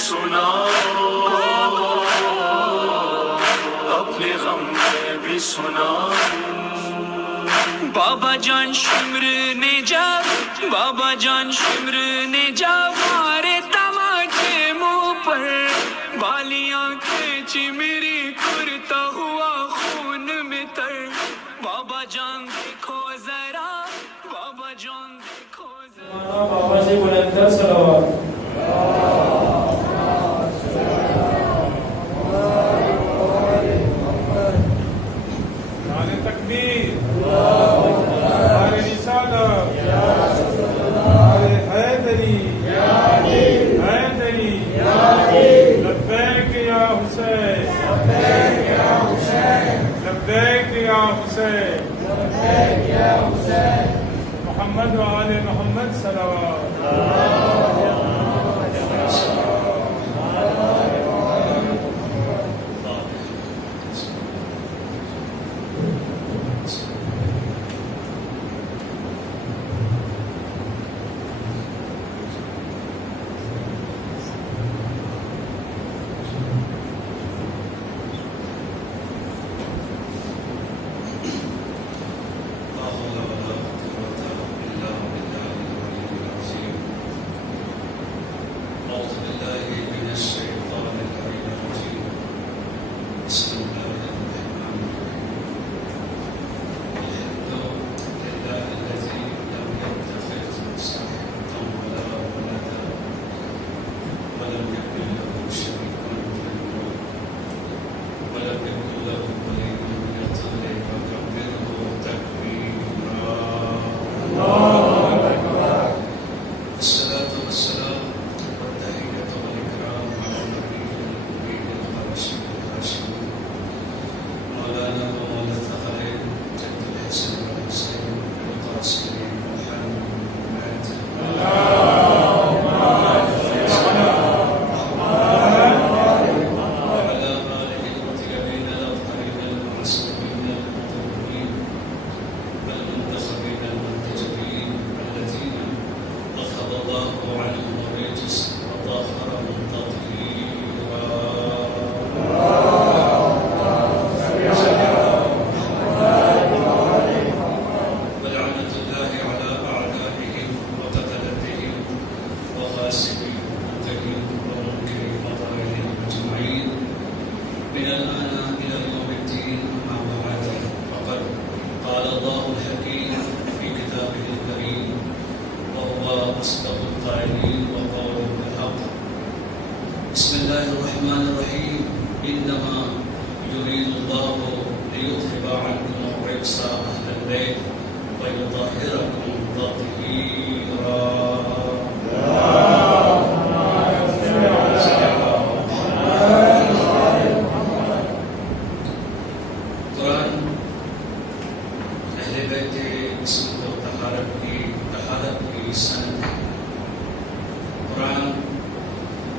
سناؤ، اپنے غم میں بھی سناؤ. بابا جان شمر نے جب، بابا جان شمر نے جب مارے تماچے منہ پر، بالیاں کھینچی میری کرتا ہوا خون میں تر. بابا جان دیکھو ذرا، بابا جان دیکھو ذرا. بابا سے بلندر صلوات. محمد و آل محمد صلوات.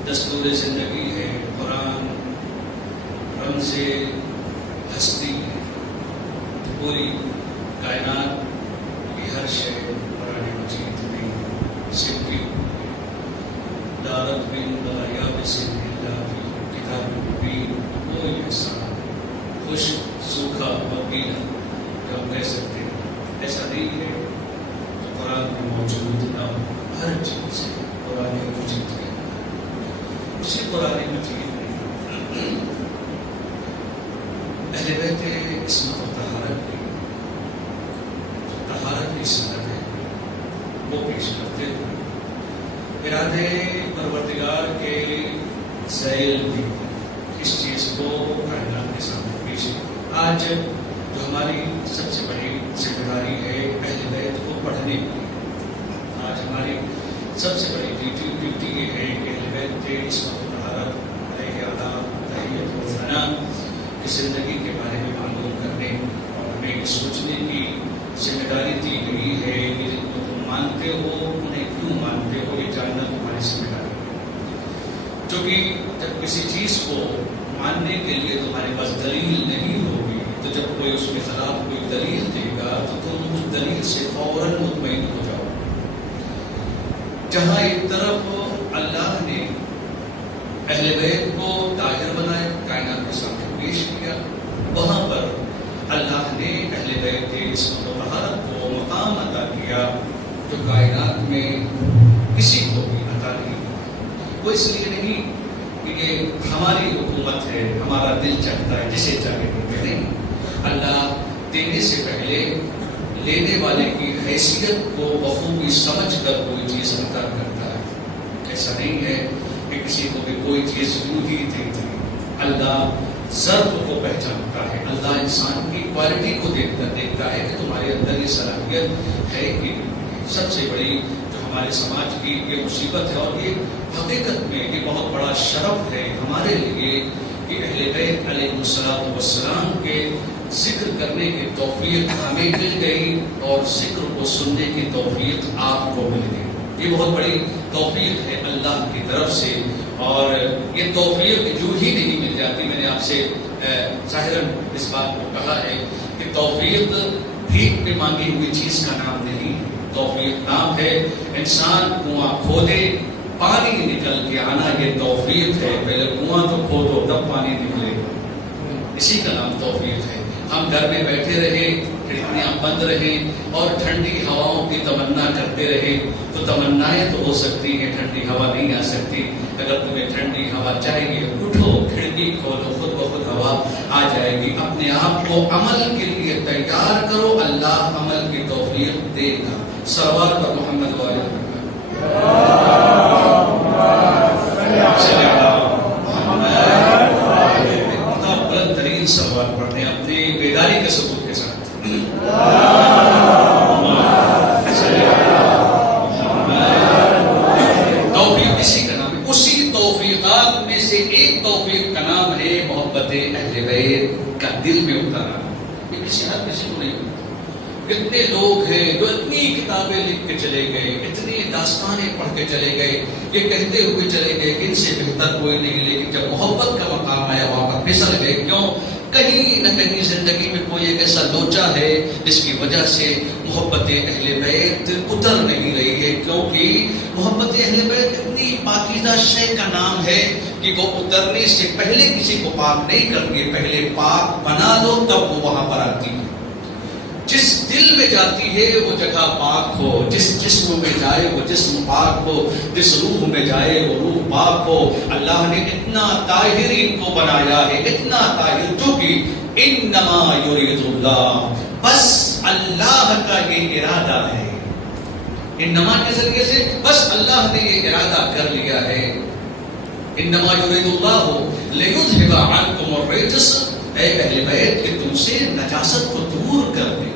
دستور زندگی ہے. قرآن رمز ہستی ہے. پوری کائنات کی ہر شے قرآن مجید میں سمٹی دارت بن بلایا بسم اللہ کی کتاب مبین. کوئی ایسا خوش سوکھا مبین جو ہم کہہ سکتے ہیں ایسا نہیں ہے جو قرآن میں موجود نہ ہو. ہر چیز سے قرآن مجید ہے. اسی قرآن مجید میں اہل بیت عصمت و طہارت کی طہارت کی سنت ہے وہ پیش کرتے ہوئے ارادے پروردگار کے ذیل بھی اس چیز کو کائنات کے سامنے پیش ہے. آج جو ہماری سب سے بڑی ذمہ داری ہے اہل بیت کو پڑھنے کی. آج ہماری سب سے بڑی ڈیوٹی یہ ہے کہ اہل بیت کے عصمت و طہارت علیہ اعلیٰ تحیت و ثنا کی زندگی کے بارے میں معلوم کرنے اور ہمیں یہ سوچنے کی ذمہ داری دی گئی ہے کہ جن کو تم مانتے ہو انہیں کیوں مانتے ہو یہ جاننا تمہاری ذمہ داری ہے. کیونکہ جب کسی چیز کو ماننے کے لیے تمہارے پاس دلیل نہیں ہوگی تو جب کوئی اس کے خلاف کوئی دلیل دے گا تو تم اس دلیل سے فوراً مطمئن ہو جاؤ. جہاں ایک طرف اللہ نے اہل بیت کو طاہر بنایا، کائنات کے سامنے پیش کیا. وہاں پر اللہ نے اہل بیت کے عصمت و طہارت کو مقام عطا کیا جو کائنات میں کسی کو بھی عطا نہیں کیا. وہ اس لیے نہیں کہ یہ ہماری حکومت ہے، ہمارا دل چاہتا ہے جسے چاہے نہیں. اللہ دینے سے پہلے لینے والے کی حیثیت کو بخوبی سمجھ کر کوئی چیز عطا کرتا ہے. ایسا نہیں ہے کہ کسی کو بھی کوئی چیز یوں ہی دیتی. اللہ ضرب کو پہچانتا ہے، اللہ انسان کی کوالٹی کو دیکھتا ہے کہ تمہارے اندر یہ صلاحیت ہے کہ سب سے بڑی جو ہمارے سماج کی یہ مصیبت ہے اور یہ حقیقت میں یہ بہت بڑا شرف ہے ہمارے لیے کہ اہل بیت علیہ السلام کے ذکر کرنے کی توفیق ہمیں مل گئی اور ذکر کو سننے کی توفیق آپ کو مل گئی. یہ بہت بڑی توفیق ہے اللہ کی طرف سے اور یہ توفیق جو ہی نہیں مل جاتی. میں نے آپ سے ظاہراً اس بات کو کہا ہے کہ توفیق بھیک میں مانگی ہوئی چیز کا نام نہیں. توفیق نام ہے انسان کنواں کھودے پانی نکل کے آنا، یہ توفیق ہے. پہلے کنواں تو کھودو تب پانی نکلے گا، اسی کا نام توفیق ہے. ہم گھر میں بیٹھے رہے، کھڑکیاں بند رہیں اور ٹھنڈی ہواؤں کی تمنا کرتے رہے تو تمنائیں تو ہو سکتی ہیں، ٹھنڈی ہوا نہیں آ سکتی. اگر تمہیں ٹھنڈی ہوا چاہیے اٹھو، کھڑکی کھولو، خود بخود ہوا آ جائے گی. اپنے آپ کو عمل کے لیے تیار کرو، اللہ عمل کی توفیق دے گا. صلوات پر محمد وعلیہ بلند ترین صلوات پڑھتے ہیں اپنی بیداری کے ثبوت کے ساتھ. توفیق اسی کا نام ہے. اسی توفیقات میں سے ایک توفیق کا نام ہے محبت اہل بیت کا دل میں اترنا. یہ کسی ہر کسی کو نہیں. کتنے لوگ ہیں جو اتنی کتابیں لکھ کے چلے گئے، اتنی داستانیں پڑھ کے چلے گئے، یہ کہتے ہوئے چلے گئے کہ ان سے بہتر کوئی نہیں، لیکن جب محبت کا مقام آیا وہاں پر پھسل گئے. کیوں؟ کہیں نہ کہیں زندگی میں کوئی ایک ایسا لوچا ہے جس کی وجہ سے محبت اہل بیت اتر نہیں رہی ہے. کیونکہ محبت اہل بیت اتنی پاکیزہ شے کا نام ہے کہ وہ اترنے سے پہلے کسی کو پاک نہیں کرتی ہے. پہلے پاک بنا لو تب وہ وہاں پر آتی ہے. جس دل میں جاتی ہے وہ جگہ پاک ہو، جس جسم میں جائے وہ جسم پاک ہو، جس روح میں جائے وہ روح پاک ہو. اللہ نے اتنا طاہر ان کو بنایا ہے، اتنا طاہر جو کہ انما یرید اللہ، بس اللہ کا یہ ارادہ ہے. انما کے ذریعے سے بس اللہ نے یہ ارادہ کر لیا ہے. انما یرید اللہ لیذھب عنکم الرجس، اے اہل بیت کہ تم سے نجاست کو دور کر دے.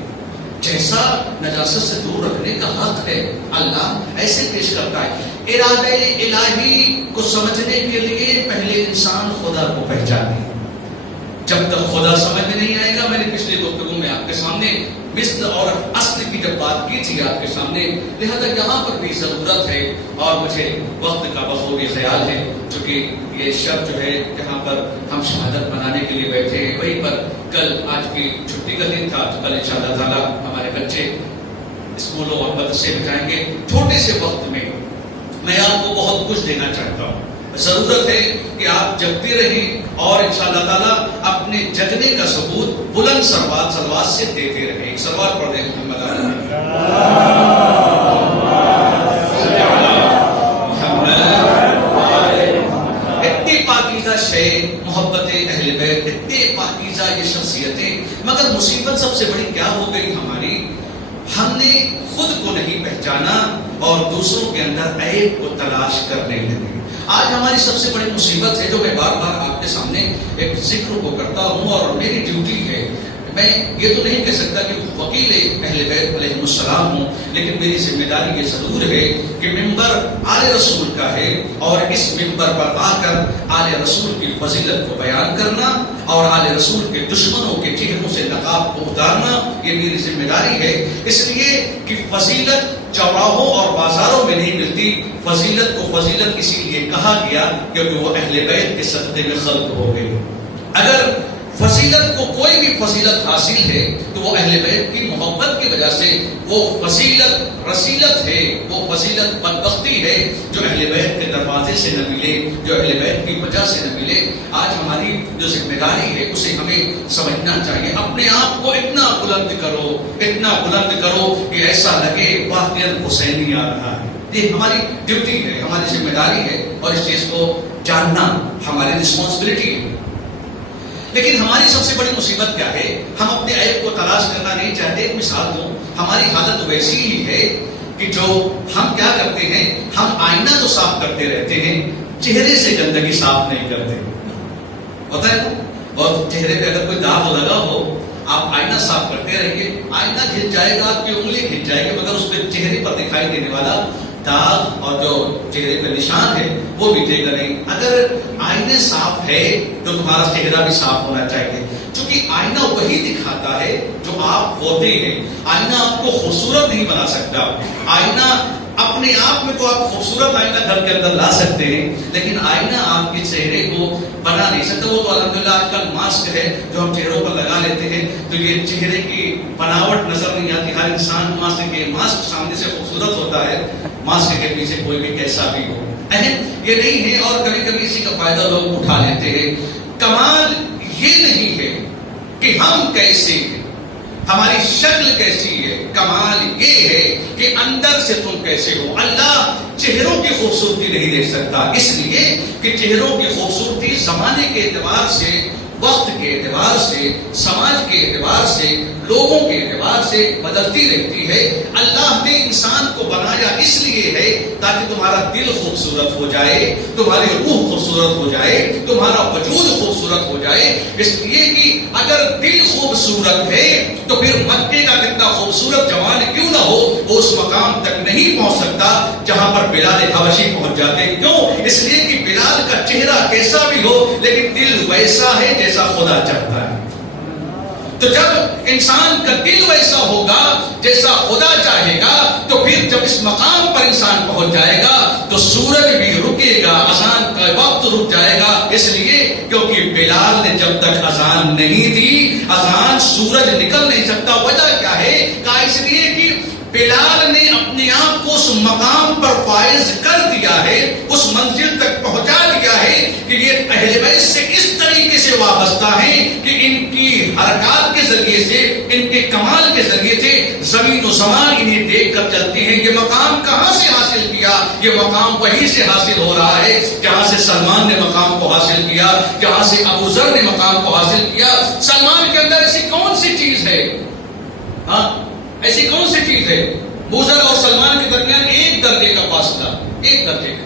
جیسا نجاست سے دور رکھنے کا حق ہے اللہ ایسے پیش کرتا ہے. ارادہ الہی کو سمجھنے کے لیے پہلے انسان خدا کو پہچانے. جب تک خدا سمجھ میں نہیں آئے گا، میں نے پچھلے گفتگو میں آپ کے سامنے مثل اور اصل کی جب بات کی تھی آپ کے سامنے، لہذا یہاں پر بھی ضرورت ہے اور مجھے وقت کا بخوبی خیال ہے چونکہ یہ شب جو ہے جہاں پر ہم شہادت منانے کے لیے بیٹھے ہیں وہیں پر کل آج کی چھٹی کا دن تھا تو کل انشاءاللہ تعالی ہمارے بچے اسکولوں اور مدرسے میں جائیں گے. چھوٹے سے وقت میں آپ کو بہت کچھ دینا چاہتا ہوں. ضرورت ہے کہ آپ جگتے رہیں اور انشاءاللہ تعالیٰ اپنے جگنے کا ثبوت بلند صلوات سے دیتے رہیں. ایک صلوات پڑھ دیں محمد اتنی پاکیزہ شے محبت اہل بیت، اتنے پاکیزہ یہ شخصیتیں، مگر مصیبت سب سے بڑی کیا ہو گئی ہماری؟ ہم نے خود کو نہیں پہچانا اور دوسروں کے اندر عیب کو تلاش کرنے لگے. آج ہماری سب سے بڑی مصیبت ہے جو میں بار بار آپ کے سامنے ایک ذکر کو کرتا ہوں اور میری ڈیوٹی ہے. میں یہ تو نہیں کہہ سکتا کہ وکیل اہل بیت علیہ السلام ہوں، لیکن میری ذمہ داری یہ ضرور ہے کہ ممبر آل رسول کا ہے اور اس ممبر پر آ کر آل رسول کی فضیلت کو بیان کرنا اور آل رسول کے دشمنوں کے چہروں سے نقاب کو اتارنا یہ میری ذمہ داری ہے. اس لیے کہ فضیلت چوراہوں اور بازاروں میں نہیں ملتی. فضیلت کو فضیلت اسی لیے کہا گیا کیونکہ وہ اہل بیت کے صدقے میں خلق ہو گئی. اگر فضیلت کو کوئی بھی فضیلت حاصل ہے تو وہ اہل بیت کی محبت کی وجہ سے وہ فضیلت رسیلت ہے، وہ فضیلت بدبختی ہے جو اہل بیت کے دروازے سے نہ ملے، جو اہل بیت کی وجہ سے نہ ملے۔ آج ہماری جو ذمہ داری ہے اسے ہمیں سمجھنا چاہیے۔ اپنے آپ کو اتنا بلند کرو، اتنا بلند کرو کہ ایسا لگے واقعی حسینی آ رہا ہے۔ یہ ہماری ڈیوٹی ہے، ہماری ذمہ داری ہے، اور اس چیز کو جاننا ہماری رسپانسبلٹی ہے۔ لیکن ہماری سب سے بڑی مصیبت کیا ہے؟ ہم اپنے عیب کو تلاش کرنا نہیں چاہتے۔ ایک مثال دوں، ہماری حالت ویسی ہی ہے کہ جو ہم کیا کرتے ہیں، ہم آئینہ تو صاف کرتے رہتے ہیں، چہرے سے گندگی صاف نہیں کرتے، ہوتا ہے نا؟ اور چہرے پہ اگر کوئی داغ لگا ہو، آپ آئینہ صاف کرتے رہیے، آئینہ کھچ جائے گا، آپ کی انگلی کھچ جائے گی، مگر اس پہ چہرے پر دکھائی دینے والا داغ اور جو چہرے پہ نشان ہے وہ مٹے گا نہیں۔ اگر آئینہ صاف ہے تو تمہارا چہرہ بھی صاف ہونا چاہیے، کیونکہ آئینہ وہی دکھاتا ہے جو آپ ہوتے ہیں۔ آئینہ آپ کو خوبصورت نہیں بنا سکتا، آئینہ اپنے آپ میں تو آپ خوبصورت آئینہ گھر کے اندر لا سکتے ہیں، لیکن آئینہ آپ کے چہرے کو بنا نہیں سکتا۔ وہ تو الحمدللہ آج کل ماسک ہے جو ہم چہروں پر لگا لیتے ہیں تو یہ چہرے کی بناوٹ نظر نہیں آتی۔ ہر انسان ماسک سامنے سے خوبصورت ہوتا ہے، ماسک کے پیچھے کوئی بھی کیسا بھی ہو، اہم یہ نہیں ہے۔ اور کبھی کبھی اسی کا فائدہ لوگ اٹھا لیتے ہیں۔ کمال یہ نہیں ہے کہ ہم کیسے ہیں، ہماری شکل کیسی ہے، کمال یہ ہے کہ اندر سے تم کیسے ہو۔ اللہ چہروں کی خوبصورتی نہیں دیکھ سکتا، اس لیے کہ چہروں کی خوبصورتی زمانے کے اعتبار سے، وقت کے اعتبار سے، سماج کے اعتبار سے، لوگوں کے اعتبار سے بدلتی رہتی ہے۔ اللہ نے انسان کو بنایا اس لیے ہے تاکہ تمہارا دل خوبصورت ہو جائے، تمہاری روح خوبصورت ہو جائے، تمہارا وجود خوبصورت ہو جائے۔ اس لیے کہ اگر دل خوبصورت ہے تو پھر مکے کا کتنا خوبصورت جوان کیوں نہ ہو، وہ اس مقام تک نہیں پہنچ سکتا جہاں پر بلال حبشی پہنچ جاتے۔ کیوں؟ اس لیے کہ بلال کا چہرہ کیسا بھی ہو لیکن دل ویسا ہے جیسا خدا چاہتا ہے۔ تو جب انسان کا دل ویسا ہوگا جیسا خدا چاہے گا تو پھر جب اس مقام پر انسان پہنچ جائے گا تو سورج بھی رکے گا، اذان کا وقت رک جائے گا، اس لیے کیونکہ بلال نے جب تک اذان نہیں دی، اذان سورج نکل نہیں سکتا۔ وجہ کیا ہے؟ کہا اس لیے کہ بلال نے اپنے آپ کو اس مقام پر فائز کر دیا ہے، اس منزل تک پہنچا دیا ہے کہ یہ اہل بیت سے اس طریقے سے وابستہ ہیں کہ ان کی حرکات کے ذریعے سے، ان کے کمال کے ذریعے سے زمین و زمان انہیں دیکھ کر چلتی ہیں۔ یہ مقام کہاں سے حاصل کیا؟ یہ مقام وہیں سے حاصل ہو رہا ہے جہاں سے سلمان نے مقام کو حاصل کیا، جہاں سے ابو ذر نے مقام کو حاصل کیا۔ سلمان کے اندر ایسی کون سی چیز ہے؟ ہاں ایسی کون سی چیز ہے؟ بوذر اور سلمان کے درمیان ایک درجے کا فاصلہ، ایک درجے کا۔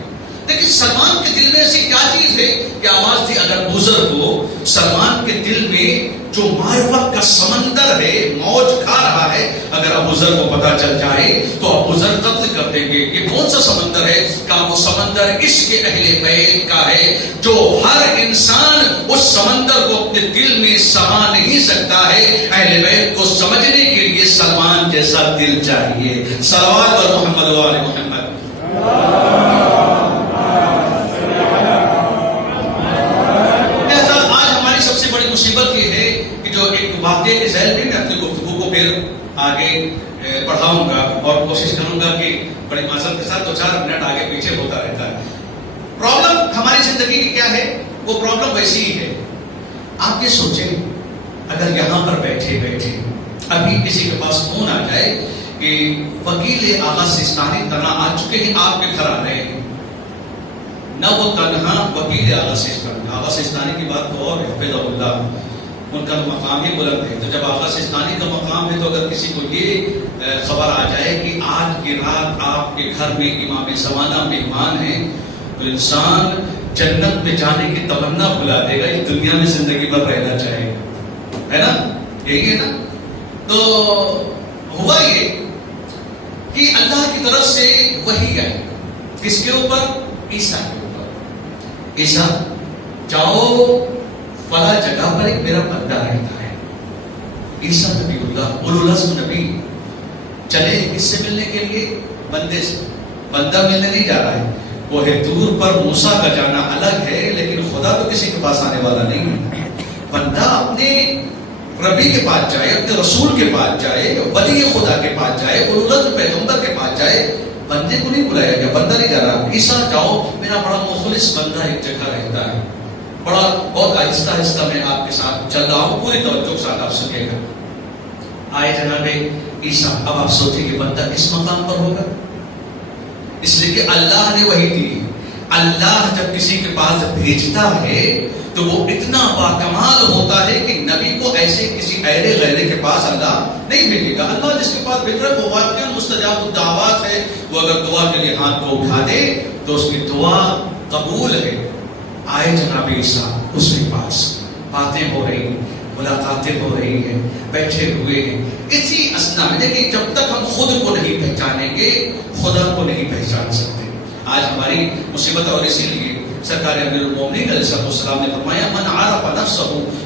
لیکن سلمان کے دل میں ایسی کیا چیز ہے کہ آواز تھی اگر بوذر کو، سلمان کے دل میں جو معرفت کا سمندر ہے، موج کھا رہا ہے، اگر ابو ذر کو پتا چل جائے تو ابو ذر قتل کر دیں گے۔ یہ کون سا سمندر ہے؟ کہ وہ سمندر عشق اہل بیت کا ہے، جو ہر انسان اس سمندر کو اپنے دل میں سما نہیں سکتا ہے۔ اہل بیت کو سمجھنے کے لیے سلمان جیسا دل چاہیے۔ صلوات اور محمد و آل محمد۔ مصیبت یہ ہے کہ جو ایک واقعے کے ذیل میں اپنی گفتگو کو پھر آگے بڑھاؤں گا اور کوشش کروں گا کہ بڑی معذرت کے ساتھ 2-4 منٹ آگے پیچھے ہوتا رہتا ہے۔ پرابلم ہماری زندگی کی کیا ہے؟ وہ پرابلم ویسی ہی ہے۔ آپ یہ سوچیں اگر یہاں پر بیٹھے بیٹھے ابھی کسی کے پاس فون آ جائے کہ وکیل آغا سستانی تنہا آ چکے ہیں، آپ کے گھر آ رہے ہیں، نہ وہ تنہا وکیل آغا سستانی کی بات تو اور حفظ اللہ، ان کا مقام ہی بلند ہے۔ تو جب آغا سستانی کا مقام ہے تو اگر کسی کو یہ خبر آ جائے کہ آج کی رات آپ کے گھر میں امام زمانہ مہمان ہیں تو انسان جنت میں جانے کی تمنا بھلا دے گا، یہ دنیا میں زندگی بھر رہنا چاہے گا، ہے نا؟ یہی ہے نا؟ تو ہوا یہ کہ اللہ کی طرف سے وحی آئی کس کے اوپر؟ عیسیٰ کے اوپر۔ عیسیٰ جاؤ فلاں جگہ پر ایک میرا بندہ رہتا ہے، عیسیٰ نبی اللہ اولو العزم نبی، چلے کس سے ملنے کے لیے؟ بندے سے۔ بندہ ملنے نہیں جا رہا ہے، وہ ہے دور پر موسیٰ کا جانا الگ ہے، لیکن خدا تو کسی کے پاس آنے والا نہیں ہے۔ بندہ اپنے ربی کے پاس جائے، اپنے رسول کے پاس جائے، ولی خدا کے پاس جائے، اولوالعزم پیغمبر کے پاس جائے، بندے کو نہیں بلایا گیا، بندہ نہیں جا رہا، عیسیٰ جاؤ میرا بڑا مخلص بندہ ایک جگہ رہتا ہے، بڑا بہت آہستہ آہستہ میں آپ کے ساتھ چل رہا ہوں، پوری توجہ کے ساتھ آپ سنیے گا۔ آئے جناب عیسیٰ، اب آپ سوچیں کہ بندہ کس مقام پر ہوگا؟ اس لیے کہ اللہ نے وحی دی، اللہ جب کسی کے پاس بھیجتا ہے تو وہ اتنا باکمال ہوتا ہے کہ نبی کو ایسے کسی ایرے غیرے کے پاس اللہ نہیں بھیجے گا۔ اللہ جس کے پاس بھیج رہا ہے وہ واقعی مستجاب الدعوات ہے، وہ اگر دعا کے لیے ہاتھ کو اٹھا دے تو اس کی دعا قبول ہے۔ آئے جناب عیسیٰ اس کے پاس، باتیں ہو رہی ہیں، ملاقاتیں ہو رہی ہیں، بیٹھے ہوئے ہیں، اسی اسنا میں دیکھیں جب تک ہم خود کو نہیں پہچانیں گے خدا کو نہیں پہچان سکتے۔ آج ہماری مصیبت، اور اسی لیے سرکار امیر المومنین علیہ السلام نے فرمایا من عرف نفسہ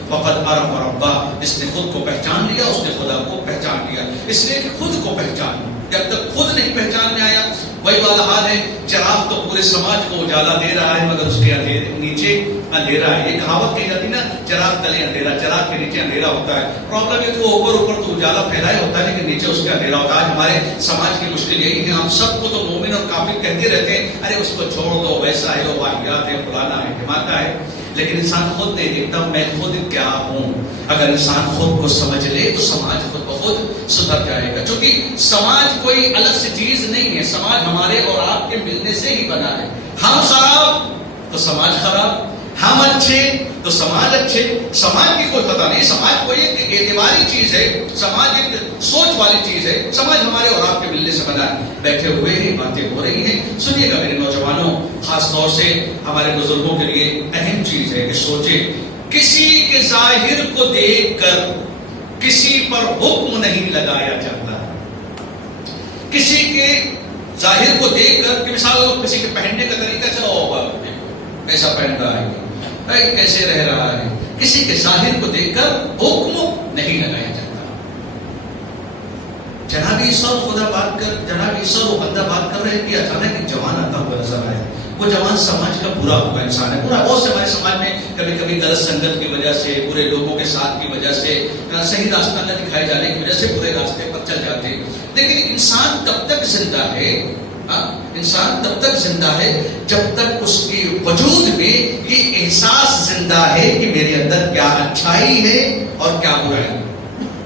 فقد عرف ربہ، جس نے خود کو پہچان لیا اس نے خدا کو پہچان لیا۔ اس لیے کہ خود کو پہچان، جب تک خود نہیں پہچان میں آیا، وہی والا حال ہے، چراغ تو پورے سماج کو اجالا دے رہا ہے مگر اس کے نیچے اندھیرا ہے۔ یہ کہاوت کہی جاتی نا، چراغ تلے اندھیرا، چراغ کے نیچے اندھیرا ہوتا ہے۔ پرابلم ہے کہ وہ اوپر تو اجالا پھیلائے ہوتا ہے لیکن نیچے اس کے اندھیرا ہوتا ہے۔ آج ہمارے سماج کی مشکل یہی ہے، ہم سب کو تو مومن اور کافر کہتے رہتے ہیں، ارے اس کو چھوڑ دو، ویسا ہے، وہ واحیات ہے، فلانا ہے، دھماکہ ہے، لیکن انسان خود نہیں دیکھتا میں خود کیا ہوں۔ اگر انسان خود کو سمجھ لے تو سماج خود بخود سدھر جائے گا، چونکہ سماج کوئی الگ سی چیز نہیں ہے، سماج ہمارے اور آپ کے ملنے سے ہی بنا ہے۔ ہم خراب تو سماج خراب، ہم اچھے تو سماج اچھے۔ سماج کی کوئی پتہ نہیں، سماج کوئی ایک اعتباری چیز ہے، سماج ایک سوچ والی چیز ہے، سماج ہمارے اور آپ کے ملنے سے بنا ہے۔ بیٹھے ہوئے ہیں، باتیں ہو رہی ہیں، سنیے گا میرے نوجوانوں، خاص طور سے ہمارے بزرگوں کے لیے اہم چیز ہے کہ سوچیں، کسی کے ظاہر کو دیکھ کر کسی پر حکم نہیں لگایا جاتا۔ کسی کے ظاہر کو دیکھ کر، مثال کسی کے پہننے کا طریقہ سے ہوگا، کیسا پہن رہا ہے، کیسے رہ رہا ہے، کسی کے ظاہر کو دیکھ کر حکم نہیں لگایا جاتا۔ جناب عیسیٰ خدا بات کر، جناب عیسیٰ وہ بندہ بات کر رہے کہ اچانک ایک جوان آتا ہوا نظر آیا۔ وہ جوان سماج کا برا ہوا انسان ہے، برا بہت سے ہمارے سماج میں کبھی کبھی غلط سنگت کی وجہ سے، برے لوگوں کے ساتھ کی وجہ سے، صحیح راستہ نہ دکھائے جانے کی وجہ سے برے راستے پر چل جاتے ہیں۔ لیکن انسان تب تک زندہ ہے، انسان تب تک زندہ ہے جب تک اس کے وجود میں یہ احساس زندہ ہے کہ میرے اندر کیا اچھائی ہے اور کیا برائی۔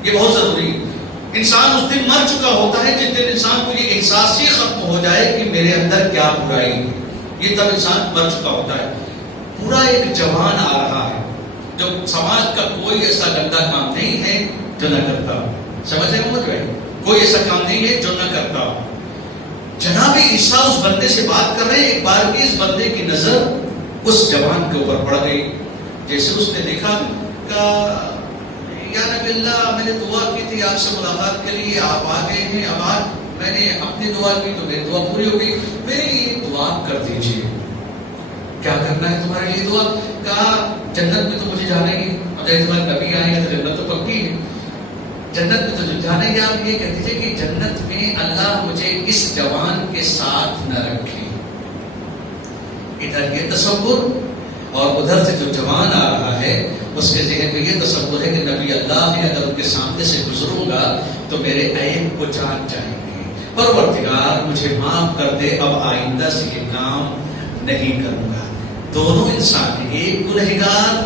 یہ بہت ضروری ہے۔ انسان اس دن مر چکا ہوتا ہے جس دن انسان کو یہ احساس ہی ختم ہو جائے کہ میرے اندر کیا برائی ہے، یہ تب انسان مر چکا ہوتا ہے۔ پورا ایک جوان آ رہا ہے جو سماج کا کوئی ایسا گندا کام نہیں ہے جو نہ کرتا، سمجھ رہے ہو؟ کوئی ایسا کام نہیں ہے جو نہ کرتا۔ جناب عیسیٰ اس بندے سے بات کر رہے ہیں، ایک بار بھی اس بندے کی نظر اس جوان کے اوپر پڑ گئی۔ جیسے اس نے دیکھا کہ یا نبی اللہ، میں نے دعا کی تھی آپ سے ملاقات کے لیے، آپ آ گئے ہیں، اب آج میں نے اپنی دعا کی تو میری دعا پوری ہو گئی، میرے لیے دعا کر دیجیے۔ کیا کرنا ہے تمہارے لیے دعا؟ کہا جنت میں تو مجھے جانا ہی، اگر تمہارے نبی آئے ہیں تو جنت تو پکی ہے، جنت میں تو جانے گا۔ آپ یہ کہہ دیجیے کہ جنت میں اللہ مجھے اس جوان کے ساتھ نہ رکھے۔ ادھر یہ تصور اور ادھر سے جو جوان آ رہا ہے اس کے ذہن میں یہ تصور ہے کہ نبی اللہ ہے، اگر ان کے سامنے سے گزروں گا تو میرے عیب کو جان جائیں گے، پروردگار مجھے معاف کر دے، اب آئندہ سے یہ کام نہیں کروں گا۔ دونوں انسان ہیں، ایک گنہگار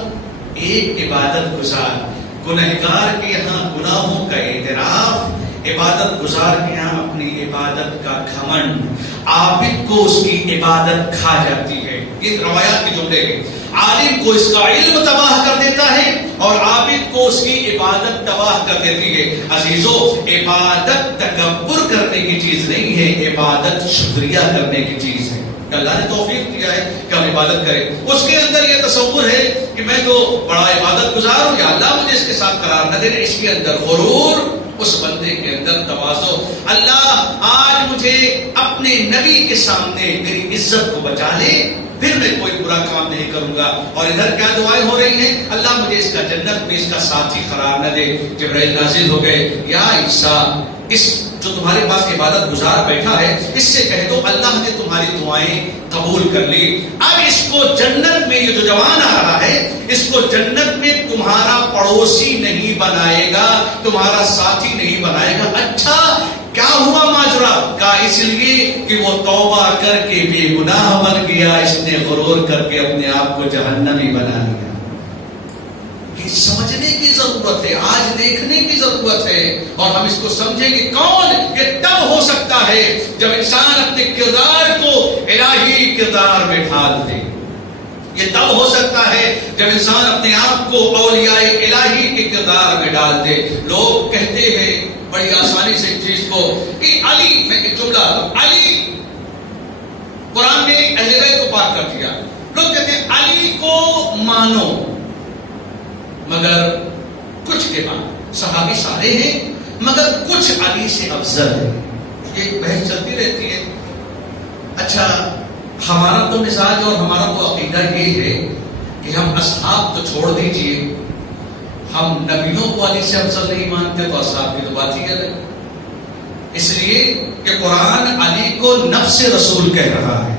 ایک عبادت گزار۔ گنہگار کے یہاں گناہوں کا اعتراف، عبادت گزار کے یہاں اپنی عبادت کا گھمنڈ۔ عابد کو اس کی عبادت کھا جاتی ہے، یہ روایات کے جملے ہیں۔ عالم کو اس کا علم تباہ کر دیتا ہے اور عابد کو اس کی عبادت تباہ کر دیتی ہے۔ عزیزو، عبادت تکبر کرنے کی چیز نہیں ہے، عبادت شکریہ کرنے کی چیز ہے۔ اللہ نے توفیق دیا ہے کہ ہم عبادت کریں، اس کے اندر یہ تصور ہے کہ میں تو بڑا عبادت گزار ہوں، یا اللہ مجھے اس کے ساتھ قرار نہ دے۔ اس کے اندر غرور، اس بندے کے اندر تواضع، اللہ آج مجھے اپنے نبی کے سامنے میری عزت کو بچا لے، پھر میں کوئی برا کام نہیں کروں گا۔ اور ادھر کیا دعائیں ہو رہی ہیں؟ اللہ مجھے اس کا جنت میں اس کا ساتھی قرار نہ دے۔ جبرائیل نازل ہو گئے، یا عیسیٰ، اس جو تمہارے پاس عبادت گزار بیٹھا ہے اس سے کہہ دو اللہ نے تمہاری دعائیں قبول کر لی. اب اس کو جنت میں یہ جو جوان آ رہا ہے اس کو جنت میں تمہارا پڑوسی نہیں بنائے گا, تمہارا ساتھی نہیں بنائے گا. اچھا کیا ہوا ماجرا؟ کہا اس لیے کہ وہ توبہ کر کے بے گناہ بن گیا, اس نے غرور کر کے اپنے آپ کو جہنمی بنا لیا. یہ سمجھنے کی ضرورت ہے, آج دیکھنے کی ضرورت ہے, اور ہم اس کو سمجھیں کہ کون یہ تب ہو سکتا ہے جب انسان اپنے کردار کو الہی کردار میں ڈھال دے. یہ تب ہو سکتا ہے جب انسان اپنے آپ کو اولیاء الہی کے کردار میں ڈال دے. لوگ کہتے ہیں بڑی آسانی سے اس چیز کو کہ علی, میں ایک جملہ علی, قرآن نے اہل بیت کو پاک کر دیا. لوگ کہتے ہیں علی کو مانو, مگر کچھ کے بعد صحابی سارے ہیں مگر کچھ علی سے افضل ہے. یہ بحث چلتی رہتی ہے. اچھا ہمارا تو مزاج اور ہمارا تو عقیدہ یہ ہے کہ ہم اصحاب تو چھوڑ دیجئے, ہم نبیوں کو علی سے افضل نہیں مانتے تو اصحاب کی تو بات ہی ہے. اس لیے کہ قرآن علی کو نفس رسول کہہ رہا ہے,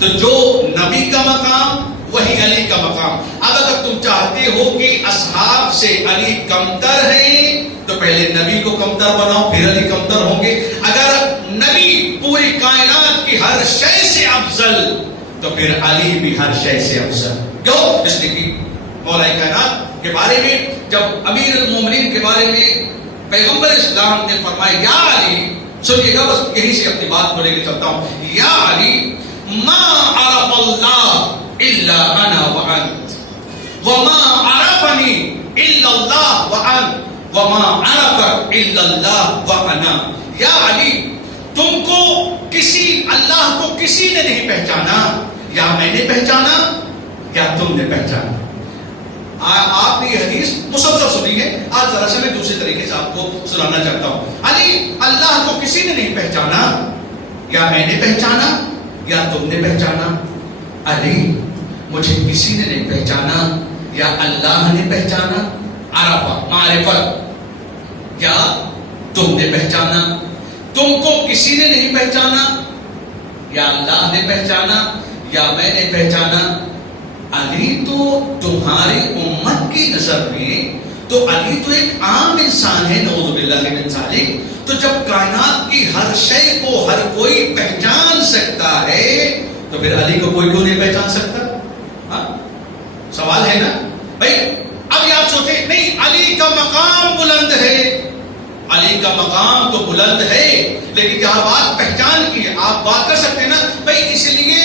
تو جو نبی کا مقام وہی علی کا مقام. اگر تم چاہتے ہو کہ اصحاب سے علی کمتر ہیں تو پہلے نبی کو کمتر بناؤ پھر علی کمتر ہوں گے. اگر نبی پوری کائنات کی ہر شے سے افضل تو پھر علی بھی ہر شے سے افضل. کیوں؟ اس لیے کہ مولا کائنات کے بارے میں جب امیر المومنین کے بارے میں پیغمبر اسلام نے فرمایا یا علی, سنیے گا بس یہیں سے اپنی بات کو لے کے چلتا ہوں, یا علی ما عرف اللہ الا انا وانت وما عرفنی الا اللہ وانت وما عرفک الا اللہ وانا. یا علی تم کو کسی, اللہ کو کسی نے نہیں پہچانا, یا میں نے پہچانا یا تم نے پہچانا. آپ نے یہ حدیث مسلسل سنی ہے, آج ذرا سے میں دوسرے طریقے سے آپ کو سنانا چاہتا ہوں. علی اللہ کو کسی نے نہیں پہچانا, یا میں نے پہچانا یا تم نے پہچانا. علی مجھے کسی نے نہیں پہچانا, یا اللہ نے پہچانا, عرفہ معرفت, یا تم نے پہچانا. تم کو کسی نے نہیں پہچانا, یا اللہ نے پہچانا یا میں نے پہچانا. علی تو تمہاری امت کی نظر میں تو علی تو ایک عام انسان ہے, نعوذ باللہ من ذالک. تو جب کائنات کی ہر شے کو ہر کوئی پہچان سکتا ہے تو پھر علی کو کوئی کیوں نہیں پہچان سکتا؟ ہاں سوال ہے نا بھائی. اب یہ آپ سوچیں نہیں علی کا مقام بلند ہے, علی کا مقام تو بلند ہے, لیکن جہاں بات پہچان کی ہے آپ بات کر سکتے ہیں نا بھائی. اس لیے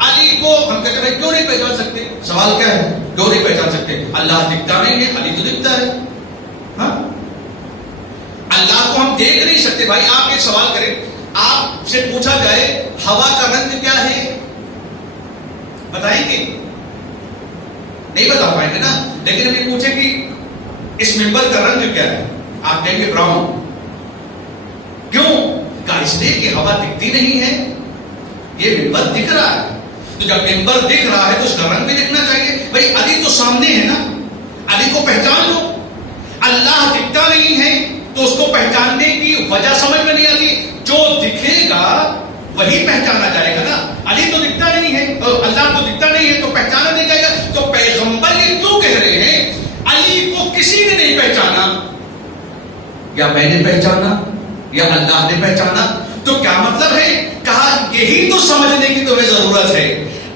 علی کو ہم کہتے ہیں بھائی کیوں نہیں پہچان سکتے؟ سوال کیا ہے, کیوں نہیں پہچان سکتے؟ اللہ دکھتا نہیں ہے, علی تو دکھتا ہے. ہاں اللہ کو ہم دیکھ نہیں سکتے. بھائی آپ ایک سوال کریں, آپ سے پوچھا جائے ہوا کا رنگ کیا ہے, بتائیں گے؟ نہیں بتا پائیں گے نا. لیکن ہم یہ پوچھیں کہ اس ممبر کا رنگ کیا ہے, آپ کہیں گے براؤن. کیوں؟ کہا اس لیے کہ ہوا دکھتی نہیں ہے, یہ ممبر دکھ رہا ہے. تو جب ممبر دکھ رہا ہے تو اس کا رنگ بھی دکھنا چاہیے. بھائی علی تو سامنے ہے نا, علی کو پہچان لو. اللہ دکھتا نہیں ہے تو اس کو پہچاننے کی وجہ سمجھ میں نہیں آتی. جو دکھے گا وہی پہچانا جائے گا نا. علی تو دکھتا نہیں ہے, اللہ کو دکھتا نہیں ہے تو پہچانا نہیں جائے گا. تو پیغمبر یہ کیوں کہہ رہے ہیں علی کو کسی نے نہیں پہچانا, یا میں نے پہچانا یا اللہ نے پہچانا. تو کیا مطلب ہے؟ کہا یہی تو سمجھنے کی تمہیں ضرورت ہے.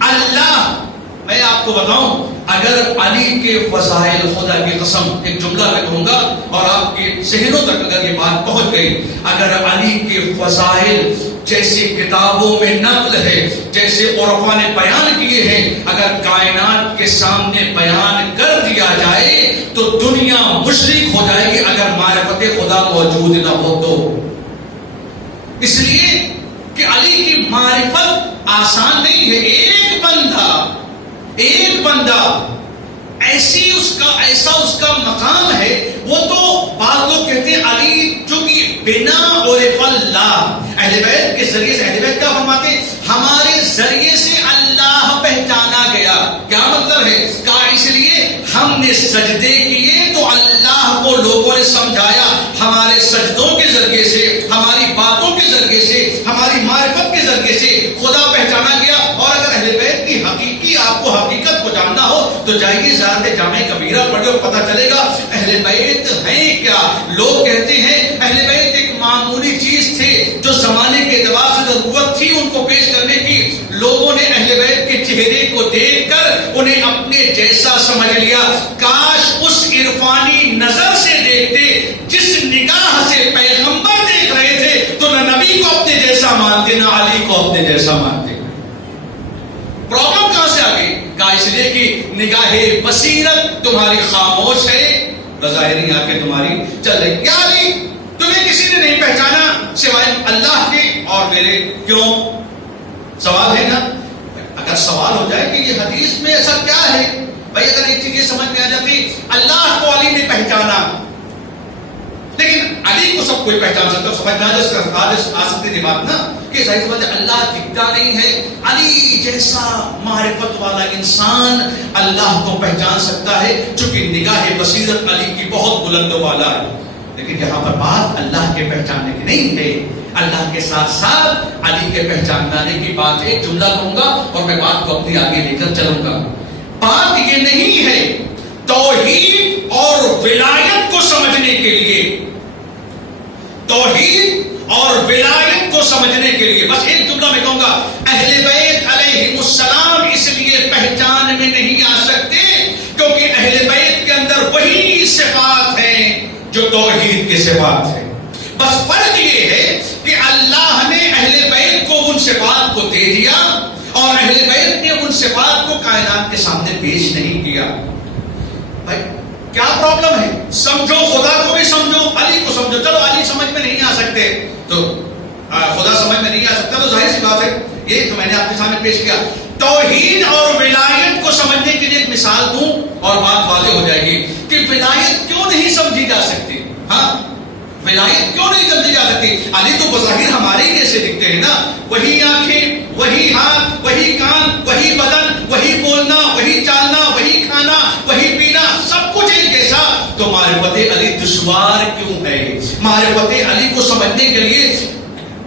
اللہ, میں آپ کو بتاؤں, اگر علی کے فضائل, خدا کی قسم ایک جملہ میں کہوں گا اور آپ کے ذہنوں تک اگر یہ بات پہنچ گئی, اگر علی کے فضائل جیسے کتابوں میں نقل ہے, جیسے عرفا نے بیان کیے ہیں, اگر کائنات کے سامنے بیان کر دیا جائے تو دنیا مشرک ہو جائے گی اگر معرفت خدا موجود نہ ہو تو. اس لیے کہ علی کی معرفت آسان نہیں ہے. ایک بندہ ایسا اس کا مقام ہے, وہ تو بعض لوگ کہتے ہیں علی جو کہ بنا عرف اللہ, اہل بیت کے ذریعے سے, اہل بیت کیا فرماتے ہیں ہمارے ذریعے سے اللہ پہچانا گیا. کیا مطلب ہے؟ کہا اس لیے ہم نے سجدے کیے تو اللہ کو لوگوں نے سمجھایا, ہمارے سجدوں کے ذریعے سے, ہماری جائیے زیارت جامع کبیرہ پڑھیے اور پتہ چلے گا اہل بیت ہیں کیا. لوگ کہتے ہیں اہل بیت ایک معمولی چیز تھی جو زمانے کے اعتبار سے ضرورت تھی ان کو پیش کرنے کی. لوگوں نے اہل بیت کے چہرے کو دیکھ کر انہیں اپنے جیسا سمجھ لیا. کاش اس عرفانی نظر سے دیکھتے جس نگاہ سے پیغمبر دیکھ رہے تھے تو نہ نبی کو اپنے جیسا مانتے نہ علی کو اپنے جیسا مانتے. پرابلم کہاں سے آ گئی؟ کہا اس لیے کہ نگاہ بصیرت تمہاری خاموش ہے، بظاہری آنکھیں تمہاری چل رہی. یا علی تمہیں کسی نے نہیں پہچانا سوائے اللہ کے اور میرے. کیوں؟ سوال ہے نا. اگر سوال ہو جائے کہ یہ حدیث میں ایسا کیا ہے بھائی، اگر ایک چیز یہ سمجھ میں آ جاتی اللہ کو علی نے پہچانا لیکن علی کو سب کوئی پہچان سکتا، سمجھ میں آ سکتی تھی بات نا کہ ظاہر بات ہے اللہ دکھتا نہیں ہے. علی جیسا معرفت والا انسان اللہ کو پہچان سکتا ہے چونکہ نگاہ بصیرت علی کی بہت بلند و بالا ہے. لیکن یہاں پر بات اللہ کے پہچاننے کی نہیں ہے، اللہ کے ساتھ ساتھ علی کے پہچاننے کی بات. ایک جملہ کہوں گا اور میں بات کو اپنی آگے لے کر چلوں گا. بات یہ نہیں ہے توحید اور ولایت کو سمجھنے کے لیے، توحید اور ولایت کو سمجھنے کے لیے بس ایک جملہ میں کہوں گا اہل بیت علیہ السلام اس لیے پہچان میں نہیں آ سکتے کیونکہ اہل بیت کے اندر وہی صفات ہیں جو توحید کی صفات ہیں. بس فرق یہ ہے کہ اللہ نے اہل بیت کو ان صفات کو دے دیا اور اہل بیت نے ان صفات کو کائنات کے سامنے پیش نہیں کیا. بھائی کیا پرابلم ہے؟ سمجھو خدا کو بھی سمجھو علی کو سمجھو. چلو علی سمجھ میں نہیں آ سکتے تو خدا سمجھ میں نہیں آ سکتا تو ظاہر سی بات ہے یہ تو میں نے آپ کے سامنے پیش کیا. توحید اور ولایت کو سمجھنے کے لیے ایک مثال دوں اور بات واضح ہو جائے گی کہ ولایت کیوں نہیں سمجھی جا سکتی. ہاں ولایت کیوں نہیں سمجھی جا سکتی؟ علی تو بظاہر ہمارے جیسے دکھتے ہیں نا، وہی آنکھیں، وہی ہاتھ، وہی کان، وہی بدن، وہی بولنا، وہی چالنا، وہی کھانا، وہی پینا، سب کچھ ایک جیسا. تو معرفت علی دشوار کیوں ہے؟ معرفت علی کو سمجھنے کے لیے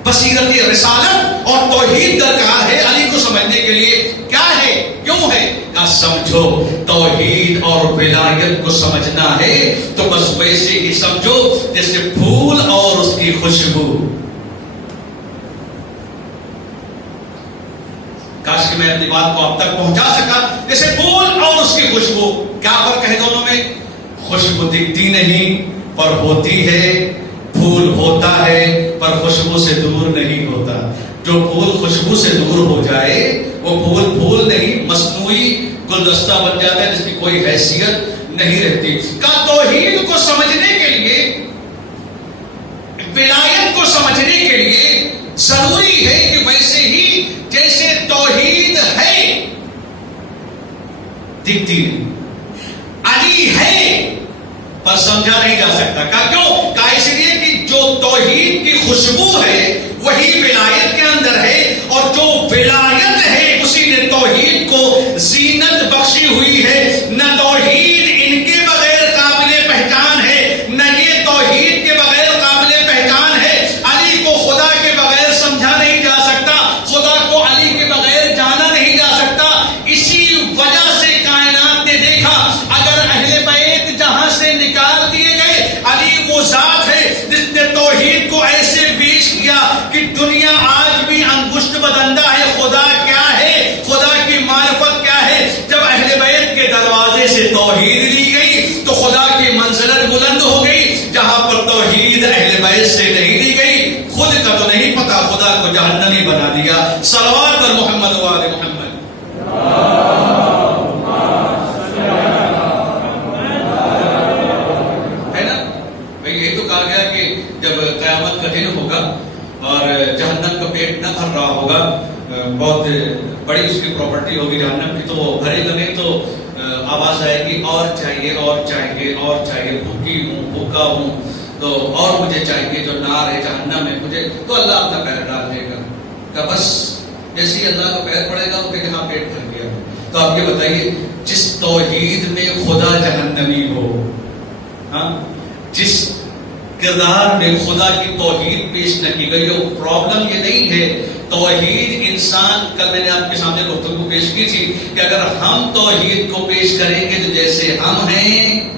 بصیرت رسالت اور توحید درکار ہے. علی کو سمجھنے کے لیے کیا ہے، کیوں ہے؟ کہا سمجھو توحید اور ولایت کو سمجھنا ہے تو بس ویسے ہی سمجھو جیسے پھول اور اس کی خوشبو. کاش کہ میں اپنی بات کو اب تک پہنچا سکا. جیسے پھول اور اس کی خوشبو، کیا فرق ہے دونوں میں؟ خوشبو دکھتی نہیں پر ہوتی ہے، پھول ہوتا ہے پر خوشبو سے دور نہیں ہوتا. جو پھول خوشبو سے دور ہو جائے وہ پھول نہیں، مصنوعی گلدستہ بن جاتا ہے جس کی کوئی حیثیت نہیں رہتی. کا توحید کو سمجھنے کے لیے، ولایت کو سمجھنے کے لیے ضروری ہے کہ ویسے ہی جیسے توحید ہے دکھتی نہیں، علی ہے پر سمجھا نہیں جا سکتا. کیوں؟ اس لیے کہ جو توحید کی خوشبو ہے وہی ولایت کے اندر ہے اور جو ولایت ہے اسی نے توحید کو زینت بخشی ہوئی ہے. نہ توحید ان کے بغیر قابل پہچان ہے، نہ یہ توحید کے بغیر قابل پہچان ہے. علی کو خدا کے بغیر سمجھا نہیں جا سکتا، خدا کو علی کے بغیر جانا نہیں جا سکتا. اسی وجہ سے کائنات نے دیکھا اگر اہل بیت جہاں سے نکال دیے گئے، علی وہ ذات ہے جس نے توحید کو ایسے پیش کیا کہ دنیا آج بھی انگشت بدندہ ہے. خدا کیا ہے، خدا کی معرفت کیا ہے. جب اہل بیت کے دروازے سے توحید لی گئی تو خدا کی منزلت بلند ہو گئی. جہاں پر توحید اہل بیت سے نہیں لی گئی، خود کا تو نہیں پتا خدا کو جہنمی بنا دیا. صلوات پر محمد و آل محمد. جب قیامت کا دن ہوگا اور جہنم کا پیٹ نہ بھر رہا ہوگا، بہت بڑی اس کی پراپرٹی ہوگی جہنم کی، تو وہ بھرے گا نہیں تو آواز آئے گی اور چاہیے اور چاہیے اور چاہیے، بھوکی ہوں بھوکا ہوں تو اور مجھے چاہیے. جو نار ہے جہنم ہے مجھے، تو اللہ اپنا پیر ڈال دے گا کہ بس جیسے ہی اللہ کا پیر پڑے گا پھر یہاں پیٹ بھر گیا. تو آپ یہ بتائیے جس توحید میں خدا جہنمی ہو، ہاں جس کردار میں خدا کی توحید پیش نہ کی گئی ہو، پرابلم یہ نہیں ہے توحید انسان، کل میں نے آپ کے سامنے گفتگو پیش کی تھی کہ اگر ہم توحید کو پیش کریں گے تو جیسے ہم ہیں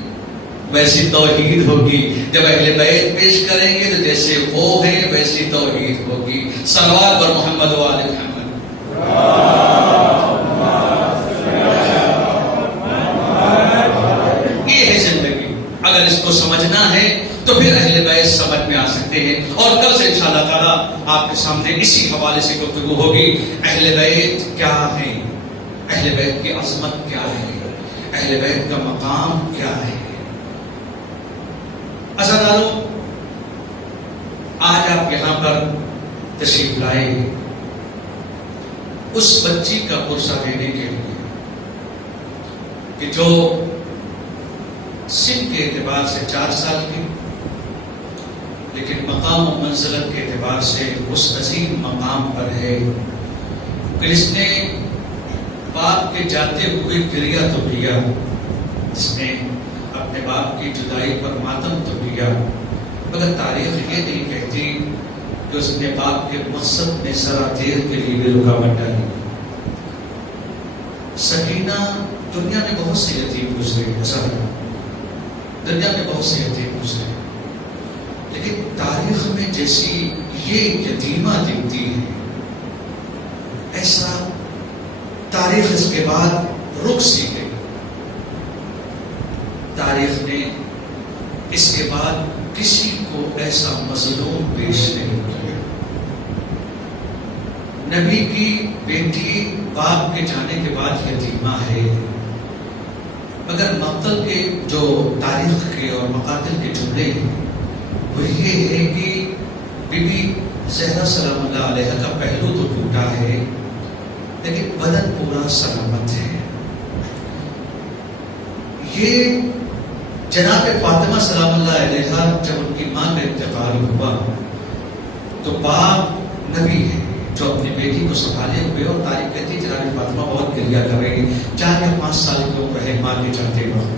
ویسی توحید ہوگی، جب اہل بیت پیش کریں گے تو جیسے وہ ہیں ویسی توحید ہوگی۔ صلوات بر محمد و آل محمد۔ یہ ہے زندگی، اگر اس کو سمجھنا ہے تو پھر اہل بیت سمجھ میں آ سکتے ہیں، اور کل سے انشاءاللہ تعالیٰ آپ کے سامنے اسی حوالے سے گفتگو ہوگی۔ اہل بیت کیا ہے، اہل بیت کی عظمت کیا ہے، اہل بیت کا مقام کیا ہے۔ عزیزانو، آج آپ یہاں پر تشریف لائے اس بچی کا پرسہ دینے کے لیے کہ جو سن کے اعتبار سے 4 سال کی، لیکن مقام و منزلت کے اعتبار سے اس عظیم مقام پر ہے کہ جس نے باپ کے جاتے ہوئے گریا تو کیا، جس نے اپنے باپ کی جدائی پر ماتم تو کیا، مگر تاریخ یہ نہیں کہتی کہ اس نے باپ کے مقصد میں ذرا دیر کے لیے بھی رکاوٹ ڈالی۔ سکینہ دنیا میں بہت سے یتیم گزرے، دنیا میں بہت سے یتیم گزرے، لیکن تاریخ میں جیسی یہ یتیمہ دکھتی ہے، ایسا تاریخ اس کے بعد رک سی گئی۔ تاریخ نے اس کے بعد کسی کو ایسا مظلوم پیش نہیں کیا۔ نبی کی بیٹی باپ کے جانے کے بعد یتیمہ ہے، مگر مقتل کے جو تاریخ کے اور مقاتل کے جملے ہیں وہ یہ ہے کہ بی بی زہرا سلام اللہ علیہ کا پہلو تو ٹوٹا ہے لیکن بدن پورا سلامت ہے۔ یہ جناب فاطمہ سلام اللہ علیہ جب ان کی ماں کا انتقال ہوا تو باپ نبی ہے جو اپنی بیٹی کو سنبھالے ہوئے، اور تاریخ کہتی ہے جناب فاطمہ بہت گریہ کر رہی 4 یا 5 سال کی عمر ہے، ماں کے جاتے وقت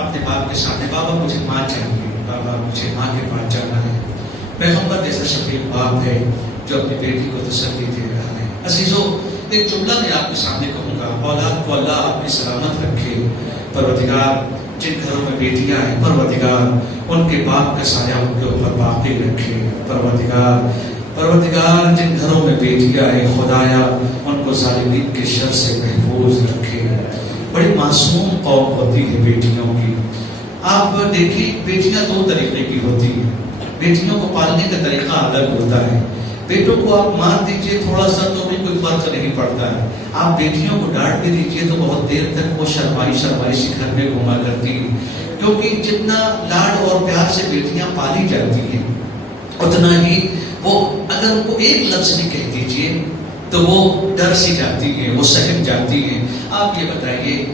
اپنے باپ کے سامنے، بابا مجھے ماں چاہیے، بابا مجھے ماں کے پاس جانا ہے۔ پیغمبر جیسا شفیق باپ ہے جو اپنی بیٹی کو تسلی دے رہا ہے۔ عزیزو، ایک جملہ میں آپ کے سامنے کہوں گا، اولاد کو اللہ اپنی سلامت رکھے۔ پروردگار جن گھروں میں بیٹیاں ہیں، پروردگار ان کے باپ کا سایہ ان کے اوپر باقی رکھے۔ پروردگار جن گھروں میں بیٹیاں ہیں، خدایا ان کو ظالمین کے شر سے محفوظ رکھے۔ بڑی معصوم قوم ہوتی ہے بیٹیوں کی۔ آپ دیکھیں، بیٹیاں 2 طریقے کی ہوتی ہیں، بیٹیوں کو پالنے کا طریقہ الگ ہوتا ہے۔ بیٹوں کو آپ مار دیجئے تھوڑا سا تو بھی کوئی فرق نہیں پڑتا ہے، آپ بیٹیوں کو ڈانٹ بھی دیجئے تو بہت دیر تک وہ شرمائی سی گھر میں گھوما کرتی ہیں، کیونکہ جتنا لاڈ اور پیار سے بیٹیاں پالی جاتی ہیں اتنا ہی وہ اگر ان کو ایک لفظ بھی کہہ دیجئے تو وہ ڈر سی جاتی ہیں، وہ سہم جاتی ہیں۔ آپ یہ بتائیے،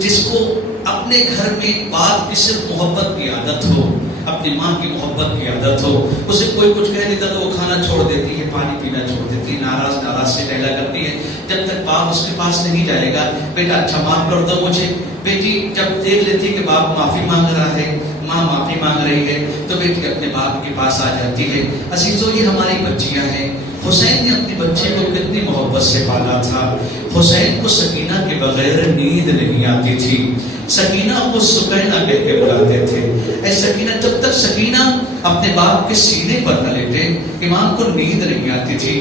جس کو اپنے گھر میں باپ کی صرف محبت کی عادت ہو، اپنی ماں کی محبت کی عادت ہو، اسے کوئی کچھ کہہ دیتا تو وہ کھانا چھوڑ دیتی ہے، پانی پینا چھوڑ دیتی ہے، ناراض سے ٹہلا کرتی ہے جب تک باپ اس کے پاس نہیں جائے گا۔ بیٹا اچھا معاف کر دو مجھے۔ بیٹی جب دیکھ لیتی کہ باپ معافی مانگ رہا ہے، ماں معافی مانگ رہی ہے، تو بیٹی اپنے باپ کے پاس آ جاتی ہے۔ عزیزو، یہ ہماری بچیاں ہیں۔ حسین نے اپنی بچے کو کتنی محبت سے پالا تھا۔ حسین کو سکینہ کے بغیر نیند نہیں آتی تھی، سکینہ کو سکینہ کہہ کے بلاتے تھے۔ اے سکینہ، جب تک سکینہ اپنے باپ کے سینے پر نہ لیٹے امام کو نیند نہیں آتی تھی۔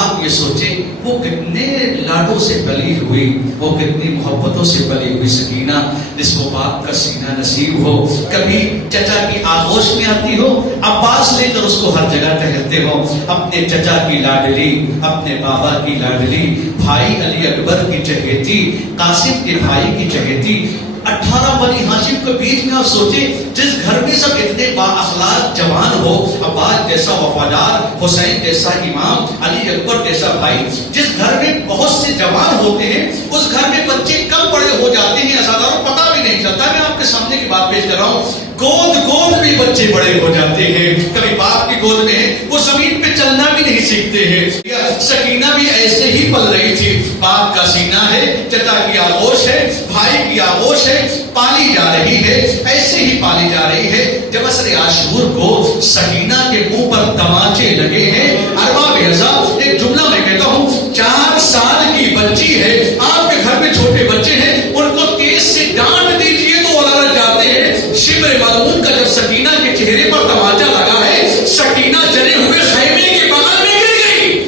آپ یہ سوچیں وہ کتنے لاڈوں سے پلی ہوئی، وہ کتنی محبتوں سے پلی ہوئی سکینہ، جس کو باپ کا سینہ نصیب ہو۔ کبھی چچا کی آغوش میں آتی ہو، عباس لے کر اس کو ہر جگہ ٹہلتے ہو، اپنے چچا کی لاڈلی، اپنے بابا کی لاڈلی، بھائی علی اکبر کی چہیتی، قاسم کے بھائی کی چہیتی، 18 بنی ہاشم کے بیچ میں آپ سوچیں جس گھر میں سب اتنے با اخلاق جوان ہو، عباس جیسا وفادار، حسین جیسا امام، علی اکبر جیسا بھائی، جس گھر میں بہت سے جوان ہوتے ہیں اس گھر میں بچے کم بڑے ہو جاتے ہیں، اساتذہ پتہ بھی نہیں چلتا۔ میں آپ کے سامنے کی بات پیش کر رہا ہوں، گود میں بچے بڑے ہو جاتے ہیں، کبھی باپ کی گود میں ہیں وہ زمین پہ چلنا بھی نہیں سیکھتے ہیں۔ سکینہ بھی ایسے ہی پل رہی تھی، باپ کا سینہ ہے، چچا کی آغوش ہے، بھائی کی آغوش ہے، پالی جا رہی ہے، ایسے ہی پالی جا رہی ہے۔ جب عصر عاشور کو سکینہ کے منہ پر تماچے لگے ہیں، ارباب بھائی صاحب ایک جملہ میں کہتا ہوں، 4 سال کی بچی ہے، آپ کے گھر میں چھوٹے بچے ہیں، ان کو تیز سے ڈانٹ دیجئے تو وہ لڑ جاتے ہیں۔ شبر ملعون کا جب سکینہ کے چہرے پر تماچا لگا ہے، سکینہ جلے ہوئے خیمے کے بغل میں گر گئی۔